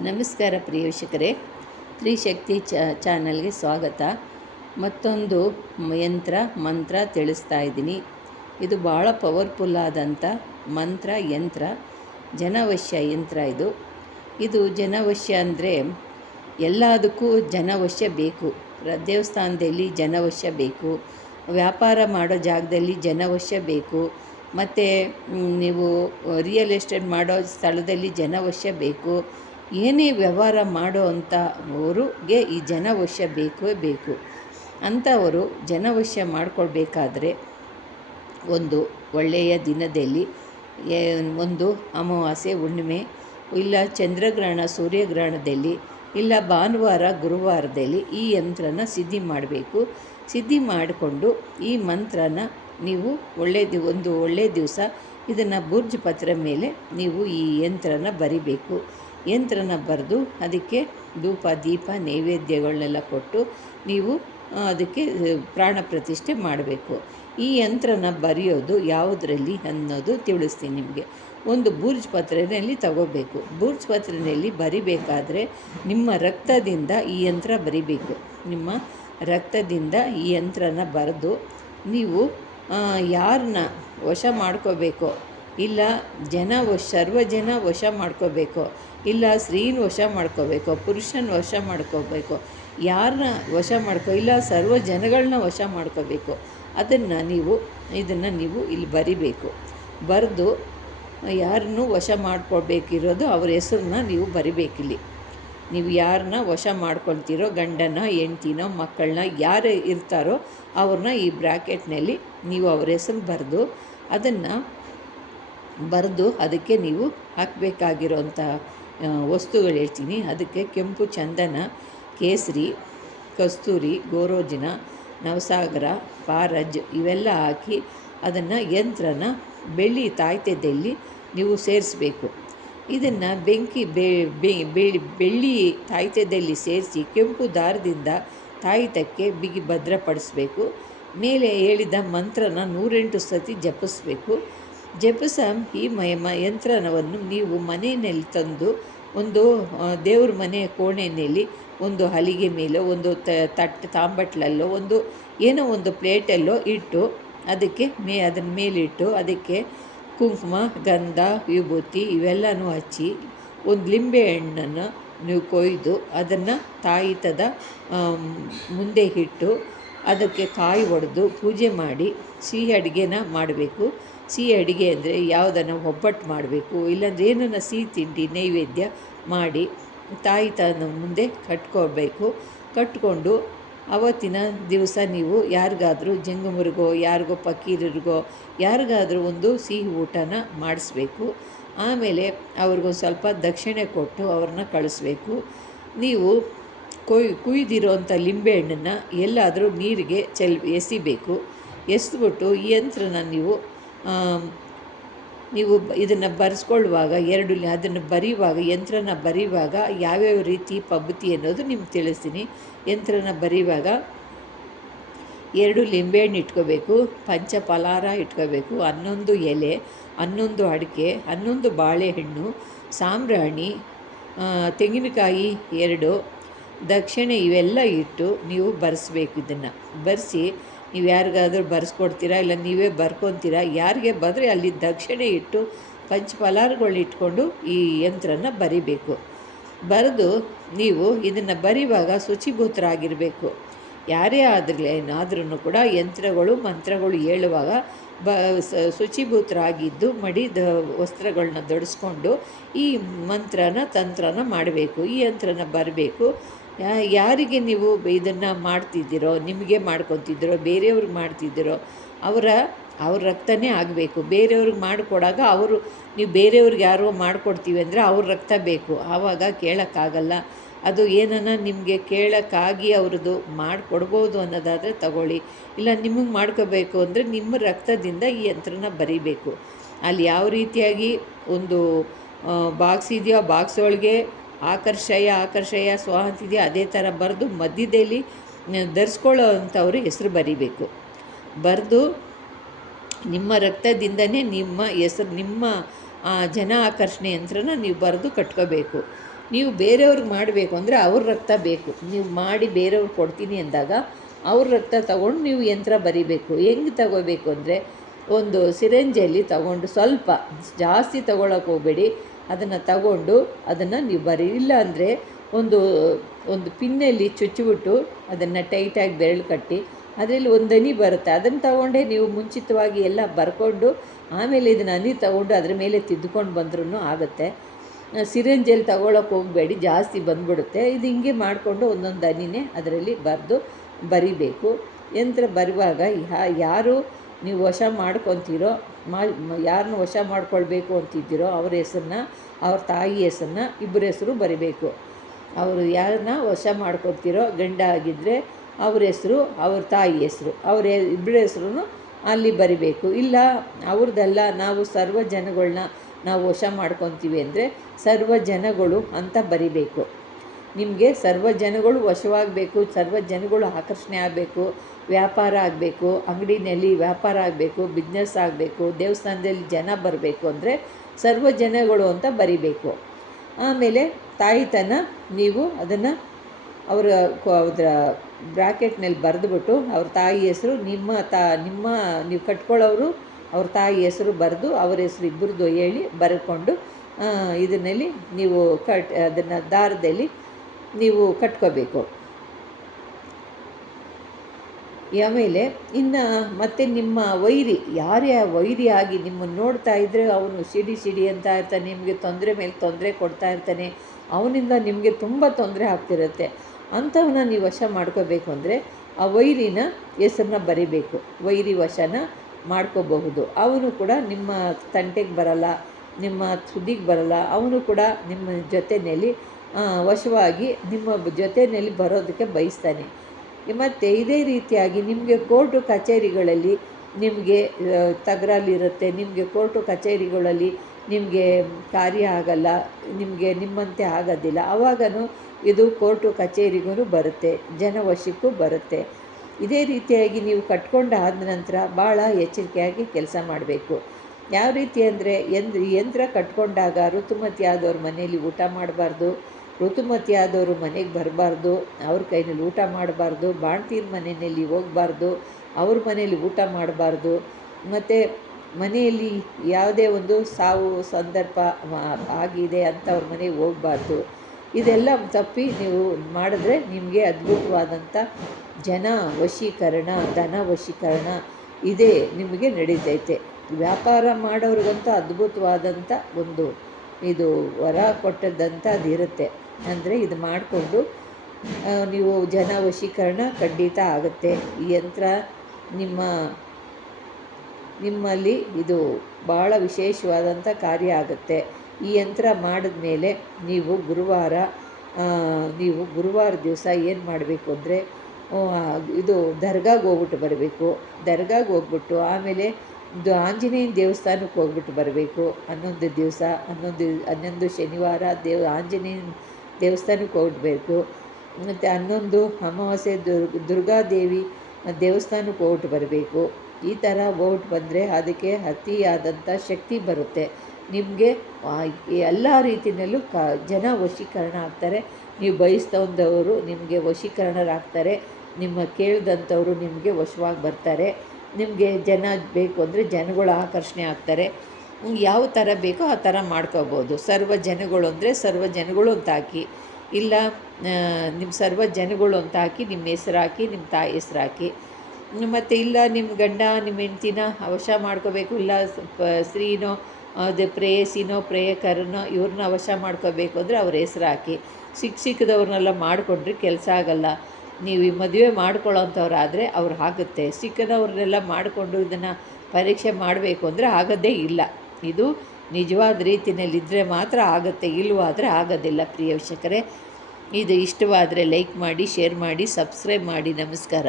ನಮಸ್ಕಾರ ಪ್ರಿಯ ವೀಕ್ಷಕರೇ, ತ್ರಿಶಕ್ತಿ ಚಾನಲ್ಗೆ ಸ್ವಾಗತ. ಮತ್ತೊಂದು ಯಂತ್ರ ಮಂತ್ರ ತಿಳಿಸ್ತಾ ಇದ್ದೀನಿ. ಇದು ಭಾಳ ಪವರ್ಫುಲ್ ಆದಂಥ ಯಂತ್ರ, ಜನವಶ್ಯ ಯಂತ್ರ. ಇದು ಜನವಶ್ಯ ಅಂದರೆ ಎಲ್ಲದಕ್ಕೂ ಜನವಶ್ಯ ಬೇಕು. ದೇವಸ್ಥಾನದಲ್ಲಿ ಜನವಶ್ಯ ಬೇಕು, ವ್ಯಾಪಾರ ಮಾಡೋ ಜಾಗದಲ್ಲಿ ಜನವಶ್ಯ ಬೇಕು, ಮತ್ತು ನೀವು ರಿಯಲ್ ಎಸ್ಟೇಟ್ ಮಾಡೋ ಸ್ಥಳದಲ್ಲಿ ಜನವಶ್ಯ ಬೇಕು. ಏನೇ ವ್ಯವಹಾರ ಮಾಡೋ ಅಂಥವ್ರಿಗೆ ಈ ಜನವಶ್ಯ ಬೇಕೇ ಬೇಕು. ಅಂಥವರು ಜನವಶ್ಯ ಮಾಡಿಕೊಳ್ಬೇಕಾದ್ರೆ ಒಂದು ಒಳ್ಳೆಯ ದಿನದಲ್ಲಿ, ಒಂದು ಅಮಾವಾಸ್ಯೆ, ಹುಣ್ಣಿಮೆ, ಇಲ್ಲ ಚಂದ್ರಗ್ರಹಣ, ಸೂರ್ಯಗ್ರಹಣದಲ್ಲಿ, ಇಲ್ಲ ಭಾನುವಾರ, ಗುರುವಾರದಲ್ಲಿ ಈ ಯಂತ್ರನ ಸಿದ್ಧಿ ಮಾಡಬೇಕು. ಸಿದ್ಧಿ ಮಾಡಿಕೊಂಡು ಈ ಮಂತ್ರನ ನೀವು ಒಂದು ಒಳ್ಳೆಯ ದಿವಸ ಇದನ್ನು ಬುರ್ಜ್ ಪತ್ರ ಮೇಲೆ ನೀವು ಈ ಯಂತ್ರನ ಬರಿಬೇಕು. ಯಂತ್ರನ ಬರೆದು ಅದಕ್ಕೆ ಧೂಪ ದೀಪ ನೈವೇದ್ಯಗಳನ್ನೆಲ್ಲ ಕೊಟ್ಟು ನೀವು ಅದಕ್ಕೆ ಪ್ರಾಣ ಪ್ರತಿಷ್ಠೆ ಮಾಡಬೇಕು. ಈ ಯಂತ್ರನ ಬರೆಯೋದು ಯಾವುದರಲ್ಲಿ ಅನ್ನೋದು ತಿಳಿಸ್ತೀನಿ ನಿಮಗೆ. ಒಂದು ಬುರ್ಜ್ ಪತ್ರೆಯಲ್ಲಿ ತಗೋಬೇಕು. ಬುರ್ಜ್ ಪತ್ರೆಯಲ್ಲಿ ಬರಿಬೇಕಾದ್ರೆ ನಿಮ್ಮ ರಕ್ತದಿಂದ ಈ ಯಂತ್ರ ಬರಿಬೇಕು. ನಿಮ್ಮ ರಕ್ತದಿಂದ ಈ ಯಂತ್ರನ ಬರೆದು ನೀವು ಯಾರನ್ನ ವಶ ಮಾಡ್ಕೋಬೇಕೋ, ಇಲ್ಲ ಸರ್ವ ಜನ ವಶ ಮಾಡ್ಕೋಬೇಕು, ಇಲ್ಲ ಸ್ತ್ರೀನ ವಶ ಮಾಡ್ಕೋಬೇಕು, ಪುರುಷನ ವಶ ಮಾಡ್ಕೋಬೇಕು, ಯಾರನ್ನ ವಶ ಇಲ್ಲ ಸರ್ವ ಜನಗಳನ್ನ ವಶ ಮಾಡ್ಕೋಬೇಕು. ಇದನ್ನು ನೀವು ಇಲ್ಲಿ ಬರಿಬೇಕು. ಬರೆದು ಯಾರನ್ನೂ ವಶ ಮಾಡ್ಕೊಳ್ಬೇಕಿರೋದು ಅವ್ರ ಹೆಸರನ್ನ ನೀವು ಬರಿಬೇಕಿಲ್ಲಿ. ನೀವು ಯಾರನ್ನ ವಶ ಮಾಡ್ಕೊಳ್ತೀರೋ, ಗಂಡನ, ಹೆಂಡ್ತಿನೋ, ಮಕ್ಕಳನ್ನ ಯಾರು ಇರ್ತಾರೋ ಅವ್ರನ್ನ ಈ ಬ್ರ್ಯಾಕೆಟ್ನಲ್ಲಿ ನೀವು ಅವ್ರ ಹೆಸರು ಬರೆದು ಅದಕ್ಕೆ ನೀವು ಹಾಕಬೇಕಾಗಿರೋಂಥ ವಸ್ತುಗಳು ಹೇಳ್ತೀನಿ. ಅದಕ್ಕೆ ಕೆಂಪು ಚಂದನ, ಕೇಸರಿ, ಕಸ್ತೂರಿ, ಗೋರೋಜಿನ, ನವಸಾಗರ, ಪಾರಜ್ ಇವೆಲ್ಲ ಹಾಕಿ ಅದನ್ನು ಯಂತ್ರನ ಬೆಳ್ಳಿ ತಾಯ್ತದಲ್ಲಿ ನೀವು ಸೇರಿಸ್ಬೇಕು. ಇದನ್ನು ಬೆಳ್ಳಿ ತಾಯ್ತದಲ್ಲಿ ಸೇರಿಸಿ ಕೆಂಪು ದಾರದಿಂದ ತಾಯ್ತಕ್ಕೆ ಬಿಗಿ ಭದ್ರಪಡಿಸ್ಬೇಕು. ಮೇಲೆ ಹೇಳಿದ ಮಂತ್ರನ 108 ಸತಿ ಜಪಿಸ್ಬೇಕು. ಈ ಯಂತ್ರವನ್ನು ನೀವು ಮನೆಯಲ್ಲಿ ತಂದು ಒಂದು ದೇವ್ರ ಮನೆ ಕೋಣೆಯಲ್ಲಿ ಒಂದು ಹಲಿಗೆ ಮೇಲೋ, ಒಂದು ತಾಂಬಟ್ಲಲ್ಲೋ, ಏನೋ ಒಂದು ಪ್ಲೇಟಲ್ಲೋ ಇಟ್ಟು ಅದಕ್ಕೆ ಅದನ್ನ ಮೇಲಿಟ್ಟು ಅದಕ್ಕೆ ಕುಂಕುಮ, ಗಂಧ, ವಿಭೂತಿ ಇವೆಲ್ಲನೂ ಹಚ್ಚಿ ಒಂದು ಲಿಂಬೆ ಹಣ್ಣನ್ನು ನೀವು ಕೊಯ್ದು ಅದನ್ನು ತಾಯಿತದ ಮುಂದೆ ಇಟ್ಟು ಅದಕ್ಕೆ ಕಾಯಿ ಒಡೆದು ಪೂಜೆ ಮಾಡಿ ಸಿಹಿ ಅಡುಗೆನ ಮಾಡಬೇಕು. ಸಿಹಿ ಅಡುಗೆ ಅಂದರೆ ಯಾವುದನ್ನು ಒಬ್ಬಟ್ಟು ಮಾಡಬೇಕು, ಇಲ್ಲಾಂದರೆ ಏನನ್ನ ಸಿಹಿ ತಿಂಡಿ ನೈವೇದ್ಯ ಮಾಡಿ ತಾಯಿತನ ಮುಂದೆ ಕಟ್ಕೊಂಡು ಅವತ್ತಿನ ದಿವಸ ನೀವು ಯಾರಿಗಾದರೂ ಜಂಗಮರಿಗೋ, ಯಾರಿಗೋ ಫಕೀರರಿಗೋ ಯಾರಿಗಾದರೂ ಒಂದು ಸಿಹಿ ಊಟನ ಮಾಡಿಸ್ಬೇಕು. ಆಮೇಲೆ ಅವ್ರಿಗೊಂದು ಸ್ವಲ್ಪ ದಕ್ಷಿಣೆ ಕೊಟ್ಟು ಅವ್ರನ್ನ ಕಳಿಸ್ಬೇಕು. ನೀವು ಕುಯ್ದಿರೋಂಥ ಲಿಂಬೆಹಣ್ಣನ್ನು ಎಲ್ಲಾದರೂ ನೀರಿಗೆ ಎಸಿಬೇಕು. ಎಸ್ಬಿಟ್ಟು ಈ ಯಂತ್ರನ ನೀವು ಇದನ್ನು ಬರೆಸ್ಕೊಳ್ಳುವಾಗ ಅದನ್ನು ಬರೆಯುವಾಗ, ಯಂತ್ರನ ಬರೆಯುವಾಗ ಯಾವ್ಯಾವ ರೀತಿ ಪದ್ಧತಿ ಅನ್ನೋದು ನಿಮ್ಗೆ ತಿಳಿಸ್ತೀನಿ. ಯಂತ್ರನ ಬರೆಯುವಾಗ 2 ಲಿಂಬೆಹಣ್ಣು ಇಟ್ಕೋಬೇಕು, ಪಂಚಫಲಾರ ಇಟ್ಕೋಬೇಕು, 11 ಎಲೆ, 11 ಅಡಿಕೆ, 11 ಬಾಳೆಹಣ್ಣು, ಸಾಂಬ್ರಾಣಿ, ತೆಂಗಿನಕಾಯಿ 2, ದಕ್ಷಿಣೆ ಇವೆಲ್ಲ ಇಟ್ಟು ನೀವು ಬರೆಸ್ಬೇಕು. ಇದನ್ನು ಬರೆಸಿ ನೀವು ಯಾರಿಗಾದರೂ ಬರೆಸ್ಕೊಡ್ತೀರಾ, ಇಲ್ಲ ನೀವೇ ಬರ್ಕೊತೀರಾ, ಯಾರಿಗೆ ಬರೆದ್ರೆ ಅಲ್ಲಿ ದಕ್ಷಿಣೆ ಇಟ್ಟು ಪಂಚಫಲಾರಗಳು ಇಟ್ಕೊಂಡು ಈ ಯಂತ್ರನ ಬರಿಬೇಕು. ಬರೆದು ನೀವು ಇದನ್ನು ಬರೆಯುವಾಗ ಶುಚಿಭೂತರಾಗಿರಬೇಕು. ಯಾರೇ ಆದ್ರೂ ಕೂಡ ಮಂತ್ರಗಳು ಹೇಳುವಾಗ ಶುಚಿಭೂತರಾಗಿದ್ದು ಮಡಿದ ವಸ್ತ್ರಗಳನ್ನ ಧರಿಸ್ಕೊಂಡು ಈ ತಂತ್ರನ ಮಾಡಬೇಕು. ಈ ಯಂತ್ರನ ಬರಬೇಕು. ಯಾರಿಗೆ ನೀವು ಇದನ್ನು ಮಾಡ್ತಿದ್ದೀರೋ, ನಿಮಗೆ ಮಾಡ್ಕೊತಿದ್ದೀರೋ, ಬೇರೆಯವ್ರಿಗೆ ಮಾಡ್ತಿದ್ದೀರೋ ಅವ್ರ ರಕ್ತನೇ ಆಗಬೇಕು. ಬೇರೆಯವ್ರಿಗೆ ಮಾಡಿಕೊಡಾಗ ನೀವು ಬೇರೆಯವ್ರಿಗೆ ಯಾರೋ ಮಾಡಿಕೊಡ್ತೀವಿ ಅಂದರೆ ಅವ್ರ ರಕ್ತ ಬೇಕು. ಆವಾಗ ಕೇಳೋಕ್ಕಾಗಲ್ಲ. ಅದು ಏನನ್ನ ನಿಮಗೆ ಕೇಳೋಕ್ಕಾಗಿ ಅವ್ರದ್ದು ಮಾಡಿಕೊಡ್ಬೋದು ಅನ್ನೋದಾದರೆ ತಗೊಳ್ಳಿ, ಇಲ್ಲ ನಿಮಗೆ ಮಾಡ್ಕೋಬೇಕು ಅಂದರೆ ನಿಮ್ಮ ರಕ್ತದಿಂದ ಈ ಯಂತ್ರನ ಬರೀಬೇಕು. ಅಲ್ಲಿ ಯಾವ ರೀತಿಯಾಗಿ ಒಂದು ಬಾಕ್ಸ್ ಇದೆಯೋ ಆ ಬಾಕ್ಸ್ ಒಳಗೆ ಆಕರ್ಷಯ ಸ್ವಾಹ ಅಂತಿದೆಯೋ ಅದೇ ಥರ ಬರೆದು ಮಧ್ಯದಲ್ಲಿ ಧರಿಸ್ಕೊಳ್ಳೋ ಅಂಥವ್ರ ಹೆಸರು ಬರಿಬೇಕು. ಬರೆದು ನಿಮ್ಮ ರಕ್ತದಿಂದನೇ ನಿಮ್ಮ ಹೆಸರು, ನಿಮ್ಮ ಜನ ಆಕರ್ಷಣೆ ಯಂತ್ರನ ನೀವು ಬರೆದು ಕಟ್ಕೋಬೇಕು. ನೀವು ಬೇರೆಯವ್ರಿಗೆ ಮಾಡಬೇಕು ಅಂದರೆ ಅವ್ರ ರಕ್ತ ಬೇಕು. ನೀವು ಮಾಡಿ ಬೇರೆಯವ್ರಿಗೆ ಕೊಡ್ತೀನಿ ಅಂದಾಗ ಅವ್ರ ರಕ್ತ ತಗೊಂಡು ನೀವು ಯಂತ್ರ ಬರಿಬೇಕು. ಹೆಂಗೆ ತಗೋಬೇಕು ಅಂದರೆ, ಒಂದು ಸಿರಂಜಲ್ಲಿ ತಗೊಂಡು, ಸ್ವಲ್ಪ ಜಾಸ್ತಿ ತಗೊಳಕ್ಕೆ ಹೋಗಬೇಡಿ, ಅದನ್ನು ತಗೊಂಡು ಅದನ್ನು ನೀವು ಬರೀ. ಇಲ್ಲ ಅಂದರೆ ಒಂದು ಪಿನ್ನಲ್ಲಿ ಚುಚ್ಚಿಬಿಟ್ಟು ಅದನ್ನು ಟೈಟಾಗಿ ಬೆರಳು ಕಟ್ಟಿ ಅದರಲ್ಲಿ ಒಂದು ಹನಿ ಬರುತ್ತೆ, ಅದನ್ನು ತಗೊಂಡೇ ನೀವು ಮುಂಚಿತವಾಗಿ ಎಲ್ಲ ಬರ್ಕೊಂಡು ಆಮೇಲೆ ಇದನ್ನು ಹನಿ ತಗೊಂಡು ಅದ್ರ ಮೇಲೆ ತಿದ್ದುಕೊಂಡು ಬಂದ್ರೂ ಆಗುತ್ತೆ. ಸಿರಿಂಜಲ್ಲಿ ತಗೊಳಕ್ಕೆ ಹೋಗಬೇಡಿ, ಜಾಸ್ತಿ ಬಂದ್ಬಿಡುತ್ತೆ. ಇದು ಹಿಂಗೆ ಮಾಡಿಕೊಂಡು ಒಂದೊಂದು ಹನಿನೇ ಅದರಲ್ಲಿ ಬರಿಬೇಕು. ಯಂತ್ರ ಬರುವಾಗ ಯಾರು ನೀವು ವಶ ಮಾಡ್ಕೊತೀರೋ, ಯಾರನ್ನ ವಶ ಮಾಡ್ಕೊಳ್ಬೇಕು ಅಂತಿದ್ದೀರೋ ಅವ್ರ ಹೆಸರನ್ನ, ಅವ್ರ ತಾಯಿ ಹೆಸರನ್ನ, ಇಬ್ಬರ ಹೆಸರು ಬರಿಬೇಕು. ಅವರು ಯಾರನ್ನ ವಶ ಮಾಡ್ಕೊತೀರೋ ಗಂಡ ಆಗಿದ್ದರೆ ಅವ್ರ ಹೆಸರು, ಅವ್ರ ತಾಯಿ ಹೆಸರು, ಅವ್ರ ಇಬ್ಬರ ಹೆಸರು ಅಲ್ಲಿ ಬರಿಬೇಕು. ಇಲ್ಲ ಅವ್ರದ್ದೆಲ್ಲ, ನಾವು ಸರ್ವ ಜನಗಳನ್ನ ನಾವು ವಶ ಮಾಡ್ಕೊತೀವಿ ಅಂದರೆ ಸರ್ವ ಜನಗಳು ಅಂತ ಬರಿಬೇಕು. ನಿಮಗೆ ಸರ್ವ ಜನಗಳು ವಶವಾಗಬೇಕು, ಸರ್ವ ಜನಗಳು ಆಕರ್ಷಣೆ ಆಗಬೇಕು, ವ್ಯಾಪಾರ ಆಗಬೇಕು, ಅಂಗಡಿನಲ್ಲಿ ವ್ಯಾಪಾರ ಆಗಬೇಕು, ಬಿಸ್ನೆಸ್ ಆಗಬೇಕು, ದೇವಸ್ಥಾನದಲ್ಲಿ ಜನ ಬರಬೇಕು ಅಂದರೆ ಸರ್ವ ಜನಗಳು ಅಂತ ಬರಿಬೇಕು. ಆಮೇಲೆ ತಾಯಿತನ ನೀವು ಅದನ್ನು ಅದರ ಬ್ರ್ಯಾಕೆಟ್ನಲ್ಲಿ ಬರೆದುಬಿಟ್ಟು ಅವ್ರ ತಾಯಿ ಹೆಸರು, ನಿಮ್ಮ ನೀವು ಕಟ್ಕೊಳ್ಳೋರು ಅವ್ರ ತಾಯಿ ಹೆಸರು ಬರೆದು ಅವ್ರ ಹೆಸರು ಇಬ್ಬರದು ಹೇಳಿ ಬರ್ಕೊಂಡು ಇದನ್ನಲ್ಲಿ ನೀವು ಅದನ್ನು ದಾರದಲ್ಲಿ ನೀವು ಕಟ್ಕೋಬೇಕು. ಆಮೇಲೆ ಇನ್ನು ಮತ್ತೆ ನಿಮ್ಮ ವೈರಿ, ಯಾರೇ ವೈರಿ ಆಗಿ ನಿಮ್ಮನ್ನು ನೋಡ್ತಾ ಇದ್ದರೆ ಅವನು ಸಿಡಿ ಅಂತ ಇರ್ತಾನೆ, ನಿಮಗೆ ತೊಂದರೆ ಮೇಲೆ ತೊಂದರೆ ಕೊಡ್ತಾ ಇರ್ತಾನೆ, ಅವನಿಂದ ನಿಮಗೆ ತುಂಬ ತೊಂದರೆ ಆಗ್ತಿರುತ್ತೆ. ಅಂಥವನ್ನ ನೀವು ವಶ ಮಾಡ್ಕೋಬೇಕು ಅಂದರೆ ಆ ವೈರಿನ ಹೆಸರನ್ನ ಬರಿಬೇಕು. ವೈರಿ ವಶನ ಮಾಡ್ಕೋಬಹುದು. ಅವನು ಕೂಡ ನಿಮ್ಮ ತಂಟೆಗೆ ಬರಲ್ಲ, ನಿಮ್ಮ ಸುದ್ದಿಗೆ ಬರಲ್ಲ. ಅವನು ಕೂಡ ನಿಮ್ಮ ಜೊತೆಯಲ್ಲಿ ವಶವಾಗಿ ನಿಮ್ಮ ಜೊತೆಯಲ್ಲಿ ಬರೋದಕ್ಕೆ ಬಯಸ್ತಾನೆ. ಮತ್ತು ಇದೇ ರೀತಿಯಾಗಿ ನಿಮಗೆ ಕೋರ್ಟು ಕಚೇರಿಗಳಲ್ಲಿ ನಿಮಗೆ ತಕರಾರಿರುತ್ತೆ, ನಿಮಗೆ ಕೋರ್ಟು ಕಚೇರಿಗಳಲ್ಲಿ ನಿಮಗೆ ಕಾರ್ಯ ಆಗಲ್ಲ, ನಿಮ್ಮಂತೆ ಆಗೋದಿಲ್ಲ. ಆವಾಗನೂ ಇದು ಕೋರ್ಟು ಕಚೇರಿಗೂ ಬರುತ್ತೆ, ಜನವಶಕ್ಕೂ ಬರುತ್ತೆ. ಇದೇ ರೀತಿಯಾಗಿ ನೀವು ಕಟ್ಕೊಂಡಾದ ನಂತರ ಭಾಳ ಎಚ್ಚರಿಕೆಯಾಗಿ ಕೆಲಸ ಮಾಡಬೇಕು. ಯಾವ ರೀತಿ ಅಂದರೆ, ಯಂತ್ರ ಕಟ್ಕೊಂಡಾಗ ಋತುಮತಿ ಆದವ್ರ ಮನೆಯಲ್ಲಿ ಊಟ ಮಾಡಬಾರ್ದು, ಋತುಮತಿ ಆದವರು ಮನೆಗೆ ಬರಬಾರ್ದು, ಅವ್ರ ಕೈಯಲ್ಲಿ ಊಟ ಮಾಡಬಾರ್ದು, ಬಾಣ್ತೀರ ಮನೆಯಲ್ಲಿ ಹೋಗಬಾರ್ದು, ಅವ್ರ ಮನೆಯಲ್ಲಿ ಊಟ ಮಾಡಬಾರ್ದು. ಮತ್ತು ಮನೆಯಲ್ಲಿ ಯಾವುದೇ ಒಂದು ಸಾವು ಸಂದರ್ಭ ಆಗಿದೆ ಅಂತ ಅವ್ರ ಮನೆಗೆ ಹೋಗಬಾರ್ದು. ಇದೆಲ್ಲ ತಪ್ಪಿ ನೀವು ಮಾಡಿದ್ರೆ ನಿಮಗೆ ಅದ್ಭುತವಾದಂಥ ಜನ ವಶೀಕರಣ, ಧನ ವಶೀಕರಣ ಇದೇ ನಿಮಗೆ ನಡೀತೈತೆ. ವ್ಯಾಪಾರ ಮಾಡೋರಿಗಂತೂ ಅದ್ಭುತವಾದಂಥ ಒಂದು ಇದು ವರ ಕೊಟ್ಟದ್ದಂಥದ್ದು ಇರುತ್ತೆ. ಅಂದರೆ ಇದು ಮಾಡಿಕೊಂಡು ನೀವು ಜನ ವಶೀಕರಣ ಖಂಡಿತ ಆಗುತ್ತೆ. ಈ ಯಂತ್ರ ನಿಮ್ಮಲ್ಲಿ ಇದು ಭಾಳ ವಿಶೇಷವಾದಂಥ ಕಾರ್ಯ ಆಗುತ್ತೆ. ಈ ಯಂತ್ರ ಮಾಡಿದ ಮೇಲೆ ನೀವು ಗುರುವಾರ ದಿವಸ ಏನು ಮಾಡಬೇಕು ಅಂದರೆ, ಇದು ದರ್ಗಾಗೆ ಹೋಗ್ಬಿಟ್ಟು ಬರಬೇಕು. ದರ್ಗಾಗೆ ಹೋಗ್ಬಿಟ್ಟು ಆಮೇಲೆ ಆಂಜನೇಯನ ದೇವಸ್ಥಾನಕ್ಕೆ ಹೋಗ್ಬಿಟ್ಟು ಬರಬೇಕು. 11 ದಿವಸ 11 ಶನಿವಾರ ಆಂಜನೇಯನ ದೇವಸ್ಥಾನಕ್ಕೆ ಹೋಗ್ಬಿಡ್ಬೇಕು. ಮತ್ತು 11 ಅಮಾವಾಸ್ಯೆ ದುರ್ಗಾದೇವಿ ದೇವಸ್ಥಾನಕ್ಕೆ ಹೋಗ್ಬಿಟ್ಟು ಬರಬೇಕು. ಈ ಥರ ಹೋಗ್ಬಿಟ್ಟು ಬಂದರೆ ಅದಕ್ಕೆ ಅತಿಯಾದಂಥ ಶಕ್ತಿ ಬರುತ್ತೆ. ನಿಮಗೆ ಎಲ್ಲ ರೀತಿಯಲ್ಲೂ ಜನ ವಶೀಕರಣ ಆಗ್ತಾರೆ. ನೀವು ಬಯಸ್ತವಂಥವರು ನಿಮಗೆ ವಶೀಕರಣರಾಗ್ತಾರೆ. ನಿಮ್ಮ ಕೇಳಿದಂಥವರು ನಿಮಗೆ ವಶವಾಗಿ ಬರ್ತಾರೆ. ನಿಮಗೆ ಜನ ಬೇಕು ಅಂದರೆ ಜನಗಳು ಆಕರ್ಷಣೆ ಆಗ್ತಾರೆ. ಯಾವ ಥರ ಬೇಕೋ ಆ ಥರ ಮಾಡ್ಕೋಬೋದು. ಸರ್ವ ಜನಗಳು ಅಂದರೆ ಸರ್ವ ಜನಗಳು ಅಂತ ಹಾಕಿ, ಇಲ್ಲ ನಿಮ್ಮ ಸರ್ವ ಜನಗಳು ಅಂತ ಹಾಕಿ ನಿಮ್ಮ ಹೆಸ್ರು ಹಾಕಿ, ನಿಮ್ಮ ತಾಯಿ ಹೆಸ್ರು ಹಾಕಿ. ಮತ್ತು ಇಲ್ಲ ನಿಮ್ಮ ಗಂಡ ನಿಮ್ಮ ಹೆಂಡ್ತಿನ ವಶ ಮಾಡ್ಕೋಬೇಕು, ಇಲ್ಲ ಸ್ತ್ರೀನೋ ಅದು ಪ್ರೇಯಸಿನೋ ಪ್ರೇಯಕರನೋ ಇವ್ರನ್ನ ವಶ ಮಾಡ್ಕೋಬೇಕು ಅಂದರೆ ಅವ್ರ ಹೆಸ್ರು ಹಾಕಿ. ಸಿಕ್ಕದವ್ರನ್ನೆಲ್ಲ ಮಾಡಿಕೊಂಡ್ರೆ ಕೆಲಸ ಆಗಲ್ಲ. ನೀವು ಈ ಮದುವೆ ಮಾಡ್ಕೊಳ್ಳೋಂಥವ್ರಾದರೆ ಅವ್ರು ಆಗುತ್ತೆ. ಸಿಕ್ಕದವ್ರನ್ನೆಲ್ಲ ಮಾಡಿಕೊಂಡು ಇದನ್ನು ಪರೀಕ್ಷೆ ಮಾಡಬೇಕು ಅಂದರೆ ಆಗೋದೇ ಇಲ್ಲ. ಇದು ನಿಜವಾದ ರೀತಿಯಲ್ಲಿದ್ದರೆ ಮಾತ್ರ ಆಗುತ್ತೆ, ಇಲ್ಲವಾದರೆ ಆಗೋದಿಲ್ಲ. ಪ್ರಿಯ ವೀಕ್ಷಕರೇ, ಇದು ಇಷ್ಟವಾದರೆ ಲೈಕ್ ಮಾಡಿ, ಶೇರ್ ಮಾಡಿ, ಸಬ್ಸ್ಕ್ರೈಬ್ ಮಾಡಿ. ನಮಸ್ಕಾರ.